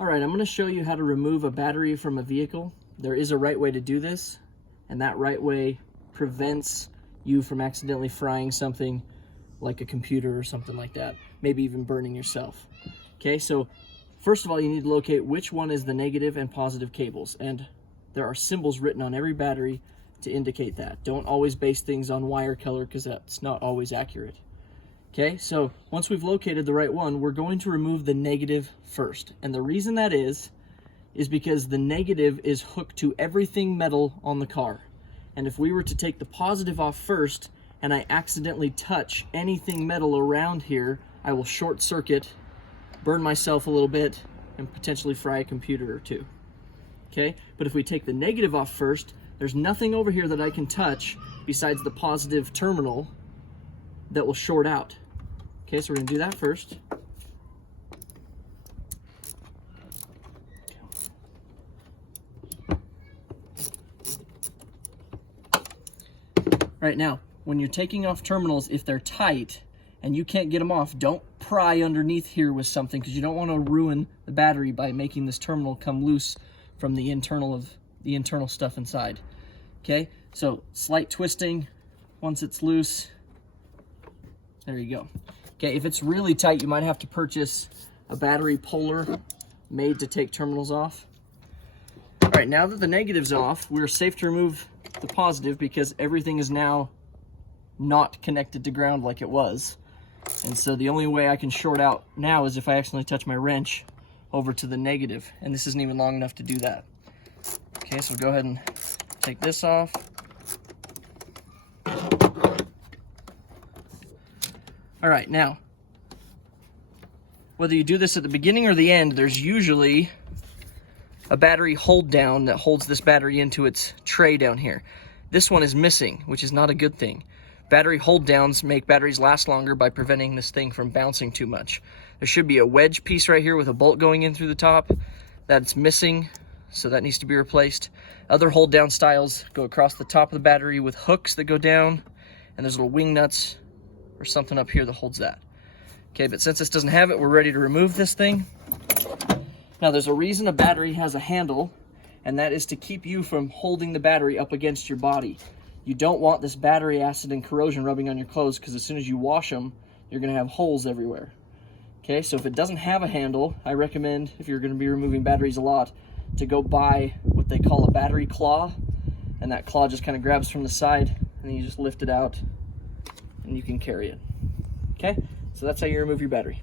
All right, I'm going to show you how to remove a battery from a vehicle. There is a right way to do this, and that right way prevents you from accidentally frying something like a computer or something like that, maybe even burning yourself. Okay, so first of all, you need to locate which one is the negative and positive cables, and there are symbols written on every battery to indicate that. Don't always base things on wire color because that's not always accurate. Okay, so once we've located the right one, we're going to remove the negative first. And the reason that is because the negative is hooked to everything metal on the car. And if we were to take the positive off first and I accidentally touch anything metal around here, I will short circuit, burn myself a little bit, and potentially fry a computer or two. Okay, but if we take the negative off first, there's nothing over here that I can touch besides the positive terminal that will short out. Okay, so we're gonna do that first. Right now, when you're taking off terminals, if they're tight and you can't get them off, don't pry underneath here with something because you don't want to ruin the battery by making this terminal come loose from the internal stuff inside. Okay, so slight twisting once it's loose. There you go. Okay, if it's really tight, you might have to purchase a battery puller made to take terminals off. All right, now that the negative's off, we're safe to remove the positive because everything is now not connected to ground like it was. And so the only way I can short out now is if I accidentally touch my wrench over to the negative, and this isn't even long enough to do that. Okay, so we'll go ahead and take this off. All right, now, whether you do this at the beginning or the end, there's usually a battery hold down that holds this battery into its tray down here. This one is missing, which is not a good thing. Battery hold downs make batteries last longer by preventing this thing from bouncing too much. There should be a wedge piece right here with a bolt going in through the top. That's missing, so that needs to be replaced. Other hold down styles go across the top of the battery with hooks that go down, and there's little wing nuts or something up here that holds that. Okay, but since this doesn't have it, we're ready to remove this thing. Now, there's a reason a battery has a handle, and that is to keep you from holding the battery up against your body. You don't want this battery acid and corrosion rubbing on your clothes because as soon as you wash them, you're gonna have holes everywhere. Okay, so if it doesn't have a handle, I recommend, if you're gonna be removing batteries a lot, to go buy what they call a battery claw, and that claw just kind of grabs from the side, and you just lift it out, and you can carry it. Okay, so that's how you remove your battery.